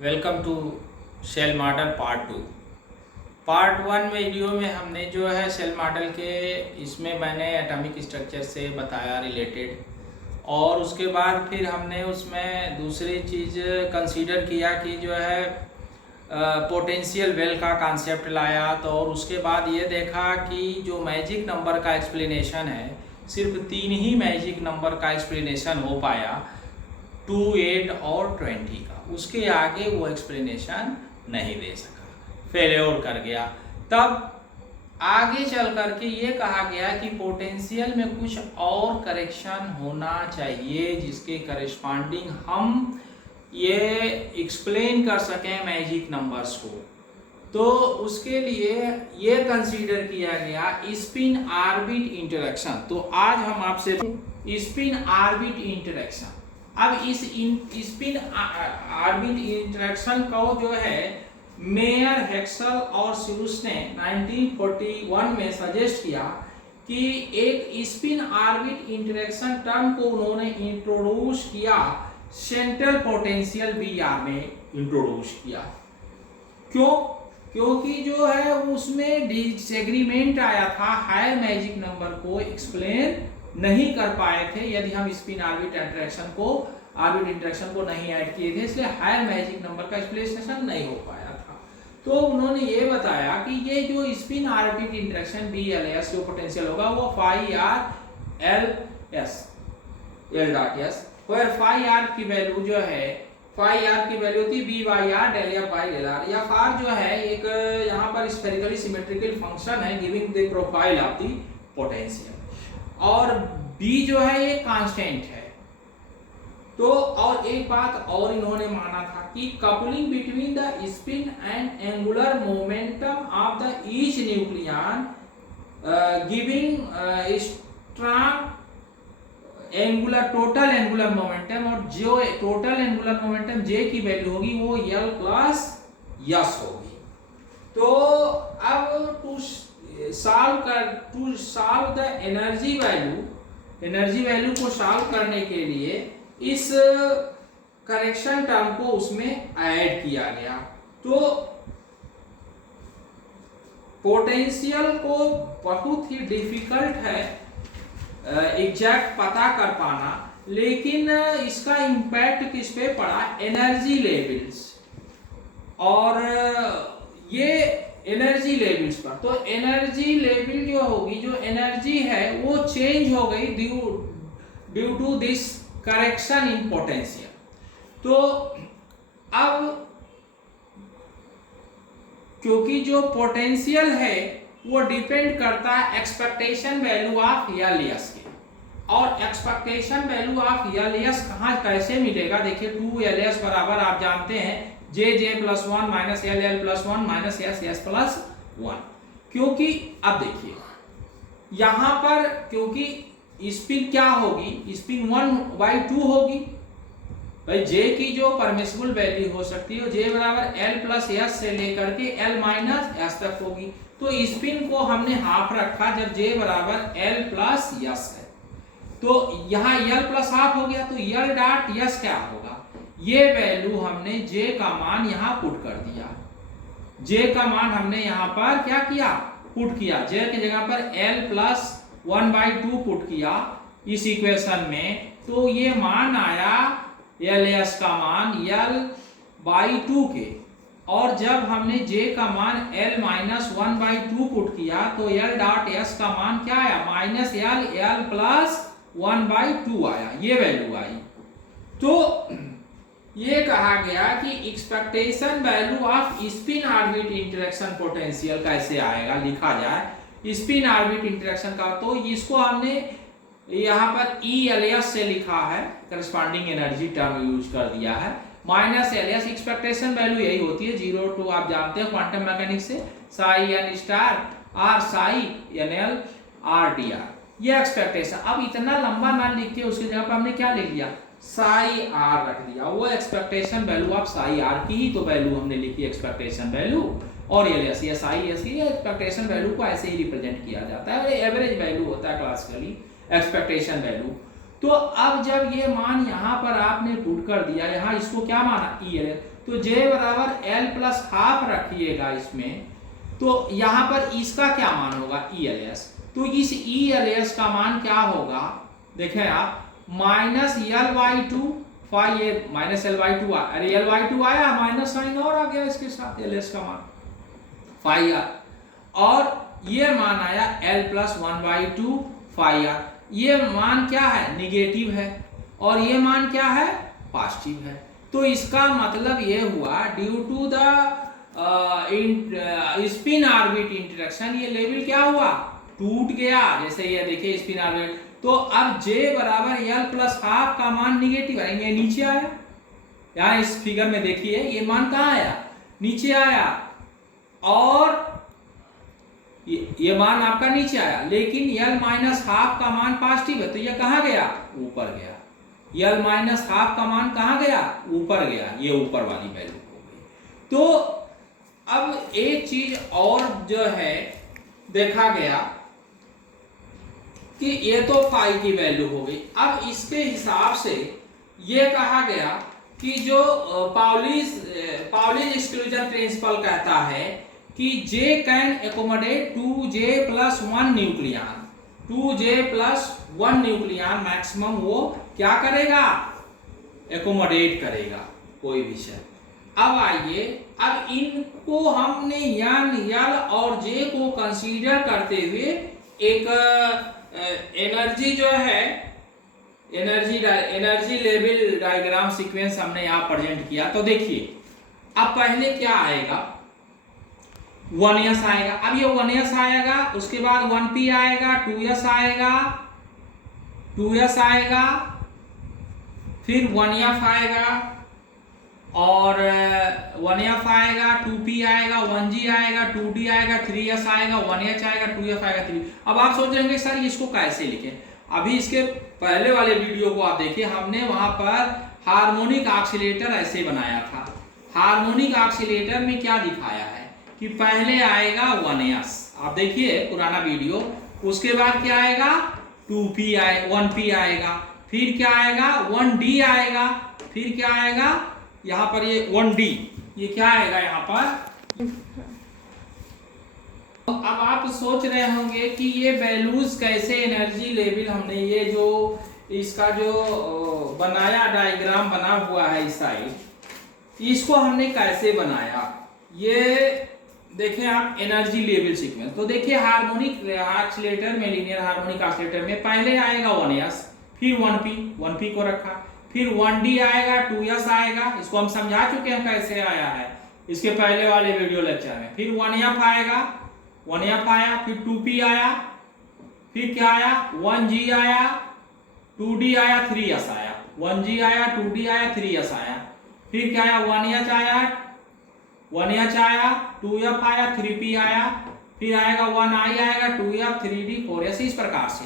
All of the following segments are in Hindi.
Welcome to cell model part 2। Part 1 video में हमने जो है सेल मॉडल के इसमें मैंने एटॉमिक स्ट्रक्चर से बताया रिलेटेड, और उसके बाद फिर हमने उसमें दूसरी चीज़ कंसीडर किया कि जो है पोटेंशियल वेल का कॉन्सेप्ट लाया। तो और उसके बाद ये देखा कि जो मैजिक नंबर का एक्सप्लेनेशन है, सिर्फ 3 ही मैजिक नंबर का एक्सप्लेनेशन हो पाया, 2, 8 और 20 का। उसके आगे वो एक्सप्लेनेशन नहीं दे सका, फेल्योर कर गया। तब आगे चल करके ये कहा गया कि पोटेंशियल में कुछ और करेक्शन होना चाहिए जिसके करस्पॉन्डिंग हम ये एक्सप्लेन कर सकें मैजिक नंबर्स को। तो उसके लिए ये कंसीडर किया गया स्पिन ऑर्बिट इंटरेक्शन। तो आज हम आपसे स्पिन ऑर्बिट इंटरेक्शन, अब इस स्पिन ऑर्बिट इंटरेक्शन को जो है मेयर, हेक्सल और स्यूस ने 1941 में सजेस्ट किया कि एक स्पिन ऑर्बिट इंटरेक्शन टर्म को उन्होंने इंट्रोड्यूस किया, सेंट्रल पोटेंशियल बीआर में इंट्रोड्यूस किया। क्यों? क्योंकि जो है उसमें डिसएग्रीमेंट आया था, हायर मैजिक नंबर को एक्सप्लेन नहीं कर पाए थे यदि हम स्पिन ऑर्बिट इंटरेक्शन को नहीं ऐड किए थे, इसलिए हायर मैजिक नंबर का एक्सप्लेनेशन नहीं हो पाया था। तो उन्होंने ये बताया कि ये जो स्पिन ऑर्बिट इंटरेक्शन BLS जो पोटेंशियल होगा वो phi r l s l dot s, where phi r की वैल्यू जो है, phi r की वैल्यू होती b by r del f by del r। या फार जो है एक यहाँ पर स्फेरिकली सिमेट्रिकल फंक्शन है giving the profile of the potential, और b जो है ये कांस्टेंट है। तो और एक बात और इन्होंने माना था कि coupling between the spin and angular momentum of the each nucleon giving strong total angular momentum, और जो टोटल एंगुलर मोमेंटम J की वैल्यू होगी वो L प्लस यस होगी। तो अब to solve the energy value को सॉल्व करने के लिए इस करेक्शन टर्म को उसमें ऐड किया गया। तो पोटेंशियल को बहुत ही डिफिकल्ट है एग्जैक्ट पता कर पाना, लेकिन इसका इम्पैक्ट किस पे पड़ा? एनर्जी लेवल्स, और ये एनर्जी लेवल्स पर। तो एनर्जी लेवल जो होगी, जो एनर्जी है वो चेंज हो गई due to this correction in potential. तो अब क्योंकि जो पोटेंशियल है वो डिपेंड करता है एक्सपेक्टेशन वैल्यू ऑफ LS के, और एक्सपेक्टेशन वैल्यू ऑफ LS कहाँ कैसे मिलेगा? देखिए 2LS बराबर आप जानते हैं JJ plus 1 minus LL plus 1 minus SS plus 1। क्योंकि अब देखिए यहाँ पर क्योंकि स्पिन क्या होगी, स्पिन 1/2 होगी भाई। J की जो परमिसिबल वैल्यू हो सकती है J बराबर L प्लस S से लेकर के L माइनस S तक होगी। तो स्पिन को हमने हाफ रखा जब J बराबर L प्लस S है, तो यहाँ L प्लस हाफ हो गया, तो L डॉट S क्या होगा? ये वैल्यू हमने J का मान यहाँ पुट कर दिया। J का मान हमने यहाँ पर क्या किया? पुट किया। J की जगह पर L प्लस 1/2 पुट किया इस इक्वेशन में, तो ये मान आया LS का मान L/2 के, और जब हमने J का मान L माइनस 1/2 पुट किया तो L डॉट S का मान क्या आया? माइनस L प्लस 1/2 आया, ये वैल्यू आई। तो ये कहा गया कि expectation value off spin orbit interaction potential कैसे आएगा, लिखा जाए स्पिन ऑर्बिट इंटरेक्शन का। तो इसको हमने यहाँ पर ELS से लिखा है, करस्पॉन्डिंग एनर्जी टर्म यूज कर दिया है, माइनस LS। एक्सपेक्टेशन वैल्यू यही होती है 0 to आप जानते हैं क्वांटम मैकेनिक्स से, Sai n star r Sai NL r dr, ये एक्सपेक्टेशन। अब इतना लंबा ना लिख के उसकी जगह पर हमने क्या लिख दिया? साई r रख दिया। वो expectation value of Sai r की ही तो वैल्यू हमने लिखी, एक्सपेक्टेशन वैल्यू, और LS या साई S की एक्सपेक्टेशन वैल्यू को ऐसे ही रिप्रेजेंट किया जाता है, और एवरेज वैल्यू होता है क्लासिकली एक्सपेक्टेशन वैल्यू। तो अब जब ये मान यहाँ पर आपने पुट कर दिया, यहाँ इसको क्या माना? ELS, तो j बराबर एल प्लस हाफ रखिएगा इसमें, तो यहाँ पर इसका क्या मान होगा ELS। तो इस ELS का मान क्या होगा, देखें आप, minus L by two phi, ये माइनस एल बाई टू, अरे एल बाई टू आया, माइनस साइन और आ गया इसके साथ, LS का मान फाई आर, और ये मान आया L plus one by two phi R. ये मान क्या है, निगेटिव है, और ये मान क्या है, पॉजिटिव है। तो इसका मतलब ये हुआ due to the spin orbit interaction, ये लेवल क्या हुआ, टूट गया। जैसे ये देखिए स्पिन ऑर्बिट, तो अब J बराबर एल प्लस हाफ का मान निगेटिव है, ये नीचे आया। यहाँ इस फिगर में देखिए ये मान कहाँ आया, नीचे आया, और ये मान आपका नीचे आया, लेकिन एल माइनस हाफ का मान पॉजिटिव है, तो ये कहाँ गया, ऊपर गया। एल माइनस हाफ का मान कहाँ गया, ऊपर गया, ये ऊपर वाली वैल्यू हो गई। तो अब एक चीज और जो है देखा गया कि ये तो फाई की वैल्यू हो गई। अब इसके हिसाब से ये कहा गया कि जो पाउलिस एक्सक्लूजन प्रिंसिपल कहता है कि J can accommodate 2J plus 1 nucleon, 2J plus 1 nucleon maximum वो क्या करेगा, एकोमोडेट करेगा कोई विषय। अब आइए, अब इनको हमने एल और J को कंसीडर करते हुए एक एनर्जी जो है, एनर्जी लेवल डायग्राम सीक्वेंस हमने यहाँ प्रेजेंट किया। तो देखिए अब पहले क्या आएगा, 1s आएगा। अब ये 1s आएगा, उसके बाद 1p आएगा, 2s आएगा, 2s आएगा, फिर 1f आएगा, और 1f आएगा, 2p आएगा, 1g आएगा, 2d आएगा, 3s आएगा, 1h आएगा, 2f आएगा, 3। अब आप सोच रहे होंगे सर इसको कैसे लिखें। अभी इसके पहले वाले वीडियो को आप देखिए, हमने वहां पर हार्मोनिक ऑक्सीलेटर ऐसे बनाया था। हार्मोनिक ऑक्सीलेटर में क्या दिखाया है कि पहले आएगा 1s, आप देखिए पुराना वीडियो, उसके बाद क्या आएगा 2p आएगा, 1p आएगा, फिर क्या आएगा 1d आएगा, फिर क्या आएगा यहाँ पर ये 1d, ये क्या आएगा यहाँ पर। अब आप सोच रहे होंगे कि ये वैल्यूज कैसे, एनर्जी लेवल हमने ये जो इसका जो बनाया डायग्राम बना हुआ है इस साइड, इसको हमने कैसे बनाया, ये देखें आप, एनर्जी लेवल सीक्वेंस। तो देखिए हार्मोनिक ऑक्सीलेटर में, लीनियर हार्मोनिक ऑक्सीलेटर में पहले आएगा 1s, फिर 1p को रखा, फिर 1d आएगा, 2s आएगा, इसको हम समझा चुके हैं कैसे आया है इसके पहले वाले वीडियो लेक्चर में। फिर 1f आएगा, 1f आया, फिर 2p आया, फिर क्या आया 1g आया, 2d आया, 3s आया, 1g आया, 2d आया, 3s आया, फिर क्या आया 1h आया, 1h आया, 2f आया, 3p आया, फिर आएगा 1i आएगा, 2f, 3d, 4s, इस प्रकार से।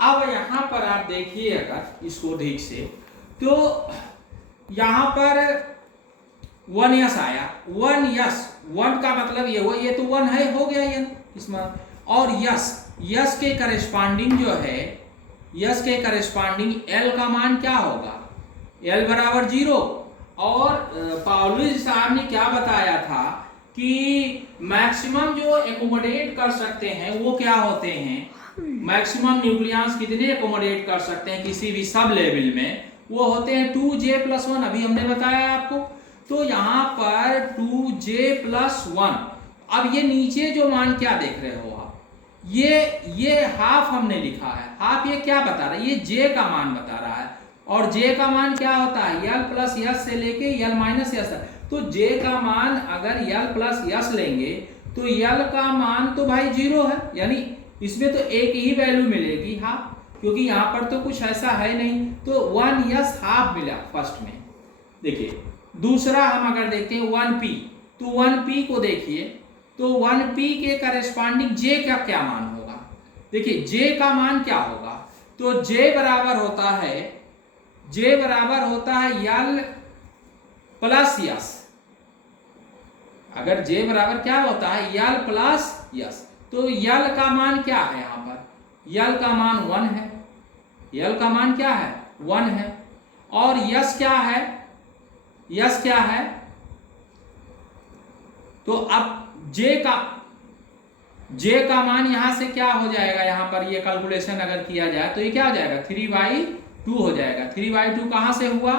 अब यहाँ पर आप देखिए अगर इसको ठीक से, तो यहाँ पर 1s आया, 1 का मतलब ये हुआ, ये तो 1 है, हो गया ये इसमें, और यस के करस्पॉन्डिंग जो है, यस के करस्पॉन्डिंग L का मान क्या होगा, L बराबर 0। और पाउलिस साहब ने क्या बताया था कि मैक्सिमम जो एकोमोडेट कर सकते हैं वो क्या होते हैं, मैक्सिमम न्यूक्लियंस कितने एकोमोडेट कर सकते हैं किसी भी सब लेवल में, वो होते हैं 2J प्लस 1, अभी हमने बताया आपको। तो यहाँ पर 2J प्लस 1, अब ये नीचे जो मान क्या देख रहे हो आप, ये हाफ हमने लिखा है, हाफ ये क्या बता रहा है, ये J का मान बता रहा है, और J का मान क्या होता है, L प्लस S से लेके L माइनस S। तो J का मान अगर L प्लस S लेंगे तो L का मान तो भाई 0 है, यानी इसमें तो एक ही वैल्यू मिलेगी हाफ, क्योंकि यहाँ पर तो कुछ ऐसा है नहीं, तो 1s हाफ मिला फर्स्ट में। देखिए दूसरा हम अगर देखते हैं 1p, तो 1p को देखिए, तो 1p के करस्पॉन्डिंग J का क्या मान होगा, देखिए J का मान क्या होगा, तो J बराबर होता है L प्लस S। अगर J बराबर क्या होता है L प्लस S, तो L का मान क्या है, यहाँ पर L का मान 1 है, L का मान क्या है 1 है, और S क्या है, S क्या है तो अब जे का मान यहां से क्या हो जाएगा, यहां पर ये कैलकुलेशन अगर किया जाए तो ये क्या हो जाएगा 3/2 हो जाएगा। 3/2 कहां से हुआ,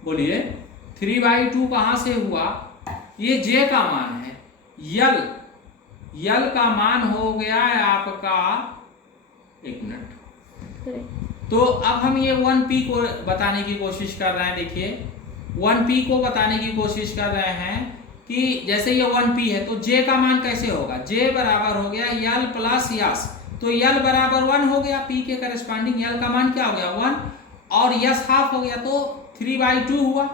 बोलिए 3/2 कहां से हुआ, ये जे का मान है। यल का मान हो गया है आपका, एक मिनट, तो अब हम ये 1p को बताने की कोशिश कर रहे हैं। देखिए 1p को बताने की कोशिश कर रहे हैं कि जैसे ये 1p है तो j का मान कैसे होगा, j बराबर हो गया यल प्लस यस, तो यल बराबर 1 हो गया, p के करस्पॉन्डिंग यल का मान क्या हो गया 1 और यस हाफ हो गया, तो 3/2 हुआ।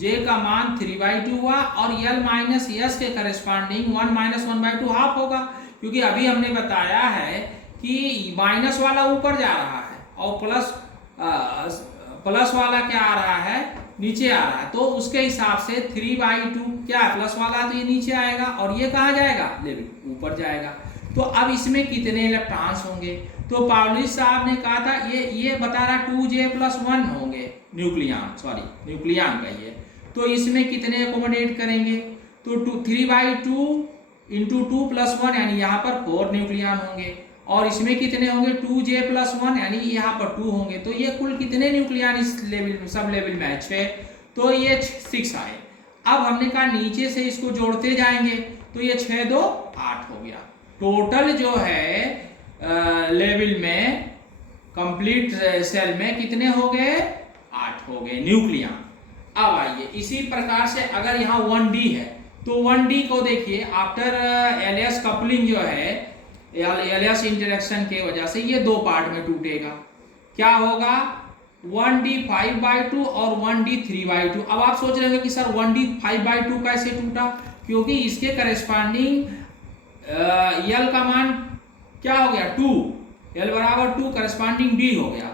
j का मान 3/2 हुआ और यल माइनस यस के करस्पॉन्डिंग 1 माइनस 1/2 हाफ होगा, क्योंकि अभी हमने बताया है कि माइनस वाला ऊपर जा रहा है और प्लस वाला क्या आ रहा है, नीचे आ रहा है, तो उसके हिसाब से 3/2 क्या है, प्लस वाला तो ये नीचे आएगा और ये कहाँ जाएगा, लेवल ऊपर जाएगा। तो अब इसमें कितने इलेक्ट्रॉन्स होंगे, तो पावली साहब ने कहा था ये बता रहा 2j+1 होंगे न्यूक्लियन कहिए, तो इसमें कितने अकोमोडेट करेंगे, तो 3/2 इंटू 2+1 यानी यहाँ पर 4 न्यूक्लियन होंगे और इसमें कितने होंगे 2j+1 यानी यहाँ पर 2 होंगे, तो ये कुल कितने न्यूक्लियन इस लेवल सब लेवल में 6, तो ये 6 आए। अब हमने कहा नीचे से इसको जोड़ते जाएंगे तो ये 6 2 8 हो गया, टोटल जो है लेवल में कंप्लीट सेल में कितने हो गए 8 हो गए न्यूक्लियन। अब आइए इसी प्रकार से अगर यहाँ 1d है तो 1d को देखिए आफ्टर एलियस कपलिंग जो है एलियस इंटरेक्शन के वजह से ये दो पार्ट में टूटेगा, क्या होगा 1d 5/2 और 1d 3/2। अब आप सोच रहे होंगे कि सर 1d 5/2 कैसे टूटा, क्योंकि इसके करस्पॉन्डिंग यल का मान क्या हो गया 2, यल बराबर 2 करस्पॉन्डिंग d हो गया।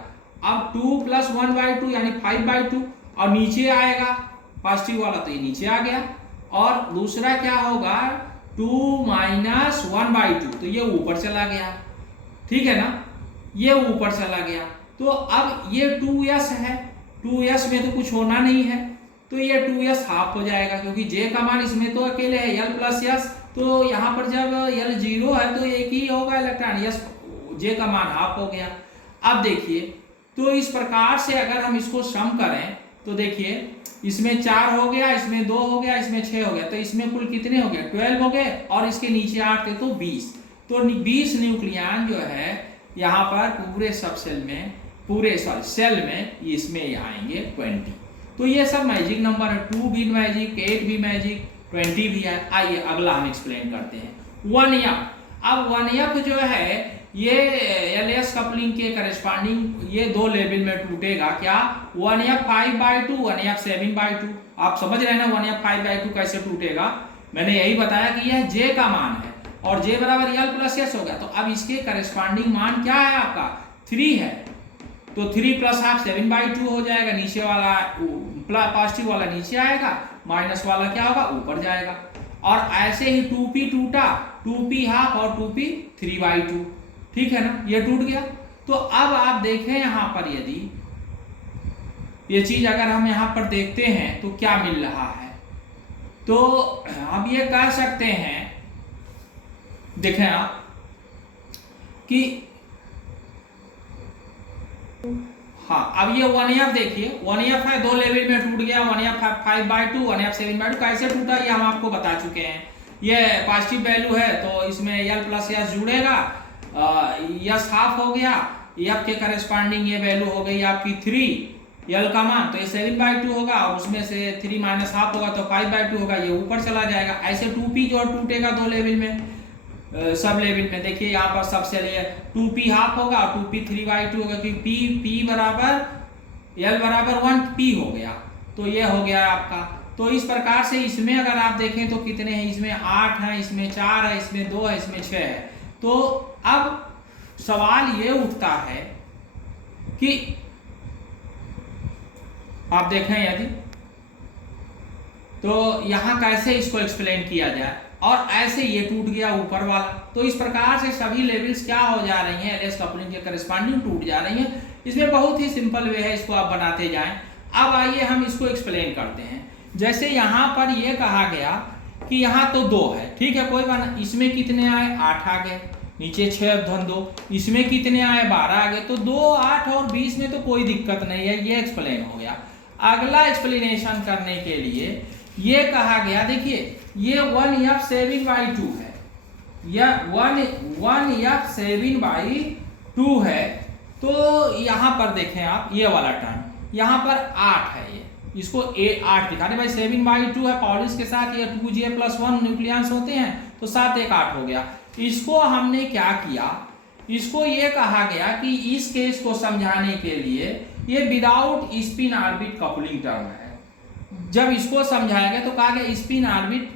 अब 2 + 1/2 यानी 5/2 और नीचे आएगा पॉजिटिव वाला तो ये नीचे आ गया, और दूसरा क्या होगा 2 - 1/2 तो ये ऊपर चला गया, ठीक है ना, ये ऊपर चला गया। तो अब ये 2s है, 2s में तो कुछ होना नहीं है, तो ये 2s हाफ हो जाएगा, क्योंकि j का मान इसमें तो अकेले है l + s, तो यहाँ पर जब l 0 है तो एक ही होगा इलेक्ट्रॉन, यस j का मान हाफ हो गया। अब देखिए तो इस प्रकार से अगर हम इसको सम करें तो देखिए इसमें 4 हो गया, इसमें 2 हो गया, इसमें 6 हो गया, तो इसमें कुल कितने हो गए 12 हो गए और इसके नीचे 8 थे तो 20, तो 20 न्यूक्लियन जो है यहाँ पर पूरे सब सेल में सेल में इसमें आएंगे 20। तो ये सब मैजिक नंबर है, 2 भी मैजिक, 8 भी मैजिक, 20 भी है। आइए अगला हम एक्सप्लेन करते हैं 1f। अब 1f जो है ये एलियस कपलिंग के करस्पॉन्डिंग ये दो लेवल में टूटेगा, क्या 1f 5/2 1f 7/2। आप समझ रहे हैं ना 1f 5/2 कैसे टूटेगा, मैंने यही बताया कि यह j का मान है और j बराबर l + s हो गया, तो अब इसके करस्पॉन्डिंग मान क्या है आपका 3 है, तो 3 + हाफ 7/2 हो जाएगा, नीचे वाला पॉजिटिव वाला नीचे आएगा, माइनस वाला क्या होगा ऊपर जाएगा। और ऐसे ही 2p टूटा, 2p हाफ और 2p 3/2, ठीक है ना, ये टूट गया। तो अब आप देखें यहाँ पर यदि ये चीज अगर हम यहाँ पर देखते हैं तो क्या मिल रहा है, तो हम ये कह सकते हैं, देखें आप कि हाँ अब ये 1f देखिए 1f है, दो लेवल में टूट गया, 1f 5/2 1f 7/2 कैसे टूटा ये हम आपको बता चुके हैं। ये पॉजिटिव वैल्यू है तो इसमें l + s जुड़ेगा, यस हाफ हो गया, f के करस्पॉन्डिंग ये वैल्यू हो गई आपकी 3 l का मान, तो ये 7/2 होगा और उसमें से 3 - हाफ होगा तो 5/2 होगा, ये ऊपर चला जाएगा। ऐसे 2p जो टूटेगा दो लेवल में सब लेवल में, देखिए यहाँ पर सबसे लिए 2p हाफ होगा और 2p 3/2 होगा, कि p बराबर l बराबर 1p हो गया, तो ये हो गया आपका। तो इस प्रकार से इसमें अगर आप देखें तो कितने हैं, इसमें 8 है, इसमें 4 है, इसमें 2 है, इसमें 6 है। तो अब सवाल ये उठता है कि आप देखें यदि तो यहाँ कैसे इसको एक्सप्लेन किया जाए, और ऐसे ये टूट गया ऊपर वाला, तो इस प्रकार से सभी लेवल्स क्या हो जा रही हैं एलियस कपलिंग के करस्पॉन्डिंग टूट जा रही हैं। इसमें बहुत ही सिंपल वे है, इसको आप बनाते जाएं। अब आइए हम इसको एक्सप्लेन करते हैं। जैसे यहाँ पर ये कहा गया कि यहाँ तो 2 है, ठीक है, कोई बात नहीं। इसमें कितने आए 8 आ गए, नीचे 6 धन 2, इसमें कितने आए 12 आ गए, तो 2, 8 और 20 में तो कोई दिक्कत नहीं है, ये एक्सप्लेन हो गया। अगला एक्सप्लेनेशन करने के लिए ये कहा गया, देखिए ये 1F7/2 है, यह 1F7/2 है। तो यहाँ पर देखें आप, ये वाला टर्म यहाँ पर 8 है, ये इसको 8 दिखा दे भाई, 7/2 है, पॉलिश के साथ ये 2J+1 न्यूक्लियस होते हैं, तो 7 1 8 हो गया। इसको हमने क्या किया, इसको ये कहा गया कि इस केस को समझाने के लिए ये without spin orbit coupling term है। जब इसको समझाया गया तो कहा गया स्पिन ऑर्बिट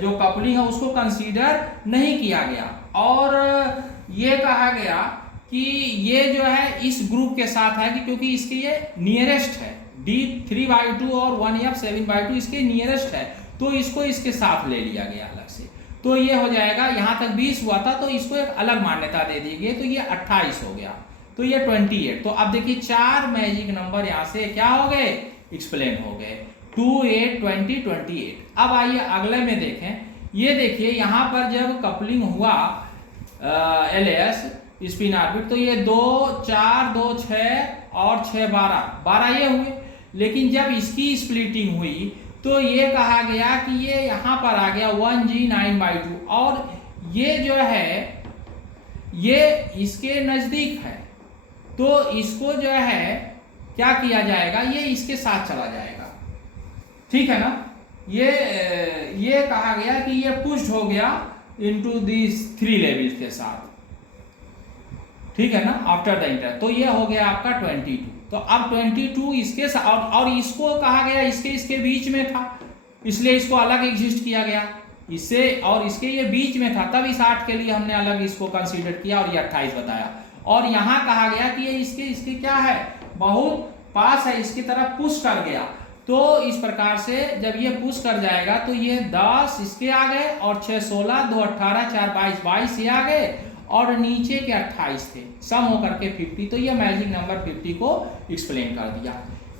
जो कपलिंग है उसको कंसीडर नहीं किया गया, और ये कहा गया कि ये जो है इस ग्रुप के साथ है, कि क्योंकि इसके ये नियरेस्ट है, D3/2 और 1F7/2 इसके नियरेस्ट है, तो इसको इसके साथ ले लिया गया अलग से। तो ये हो जाएगा, यहाँ तक 20 हुआ था तो इसको एक अलग मान्यता दे दी गई, तो ये 28 हो गया, तो ये 28। तो अब देखिए 4 मैजिक नंबर यहाँ से क्या हो गए, एक्सप्लेन हो गए, 2, 8, 20, 28। अब आइए अगले में देखें, ये देखिए यहाँ पर जब कपलिंग हुआ LS स्पिन ऑर्बिट, तो ये 2, 4, 2, 6 और 6, 12 ये हुए। लेकिन जब इसकी स्प्लिटिंग हुई तो ये कहा गया कि ये यहाँ पर आ गया 1G9/2, और ये जो है ये इसके नजदीक है, तो इसको जो है क्या किया जाएगा, ये इसके साथ चला जाएगा, ठीक है ना। ये कहा गया कि ये पुश्ड हो गया इनटू दिस 3 लेवल्स के साथ, ठीक है ना, आफ्टर द इंटर। तो ये हो गया आपका 22। तो अब 22 इसके साथ, और इसको कहा गया इसके बीच में था, इसलिए इसको अलग एग्जिस्ट किया गया, इससे और इसके ये बीच में था, तब इस 8 के लिए हमने अलग इसको कंसीडर किया और ये 28 बताया। और यहाँ कहा गया कि ये इसके क्या है, बहुत पास है, इसकी तरफ पुश कर गया। तो इस प्रकार से जब ये पुश कर जाएगा तो ये 10 इसके आ गए, और 6 16, 2 18, 4 22, 22 ये आ गए, और नीचे के 28 थे, सम होकर के 50। तो ये मैजिक नंबर 50 को एक्सप्लेन कर दिया।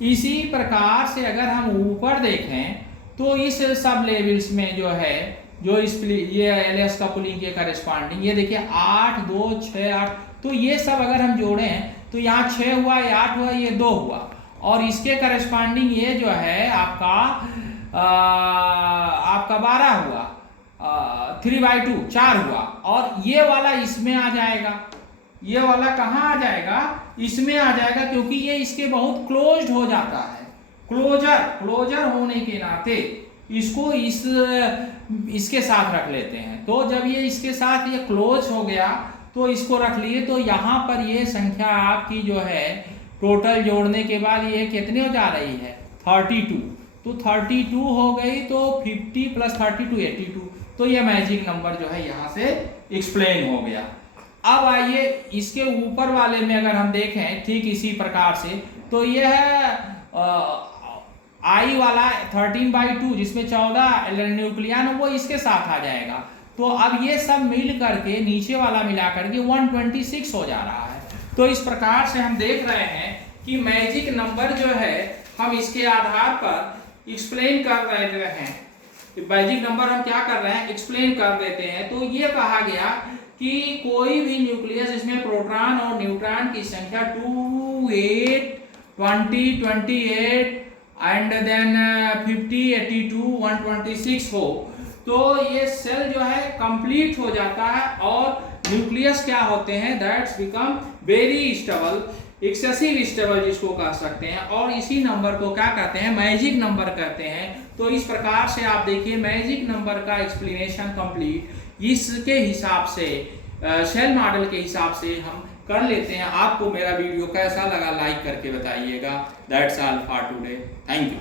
इसी प्रकार से अगर हम ऊपर देखें तो इस सब लेवल्स में जो है, जो ये LS कपलिंग के करस्पॉन्डिंग, ये देखिए 8, 2, 6, 8, तो ये सब अगर हम जोड़ें तो यहाँ 6 हुआ, ये 8 हुआ, ये 2 हुआ, और इसके करस्पॉन्डिंग ये जो है आपका 12 हुआ, 3/2 4 हुआ, और ये वाला इसमें आ जाएगा, ये वाला कहाँ आ जाएगा, इसमें आ जाएगा, क्योंकि ये इसके बहुत क्लोज्ड हो जाता है। क्लोजर होने के नाते इसको इसके साथ रख लेते हैं। तो जब ये इसके साथ ये क्लोज हो गया तो इसको रख लिए, तो यहाँ पर ये संख्या आपकी जो है टोटल जोड़ने के बाद ये कितने हो जा रही है, 32। तो 32 हो गई, तो 50 + 32 82। तो ये मैजिक नंबर जो है यहाँ से एक्सप्लेन हो गया। अब आइए इसके ऊपर वाले में अगर हम देखें ठीक इसी प्रकार से, तो ये है I वाला 13/2 जिसमें 14 न्यूक्लियन, वो इसके साथ आ जाएगा। तो अब ये सब मिल करके नीचे वाला मिला करके 126 हो जा रहा है। तो इस प्रकार से हम देख रहे हैं कि मैजिक नंबर जो है हम इसके आधार पर एक्सप्लेन कर रहे हैं। मैजिक नंबर हम क्या कर रहे हैं, एक्सप्लेन कर देते हैं। तो ये कहा गया कि कोई भी न्यूक्लियस जिसमें प्रोटॉन और न्यूट्रॉन की संख्या 2, 8, 20, 28 एंड देन 50, 82, 126 हो, तो ये सेल जो है कंप्लीट हो जाता है, और न्यूक्लियस क्या होते हैं, that's become very stable, excessive stable जिसको कह सकते हैं, और इसी नंबर को क्या कहते हैं, मैजिक नंबर कहते हैं। तो इस प्रकार से आप देखिए मैजिक नंबर का एक्सप्लेनेशन कंप्लीट इसके हिसाब से सेल मॉडल के हिसाब से हम कर लेते हैं। आपको मेरा वीडियो कैसा लगा लाइक करके बताइएगा। That's all for today, thank you.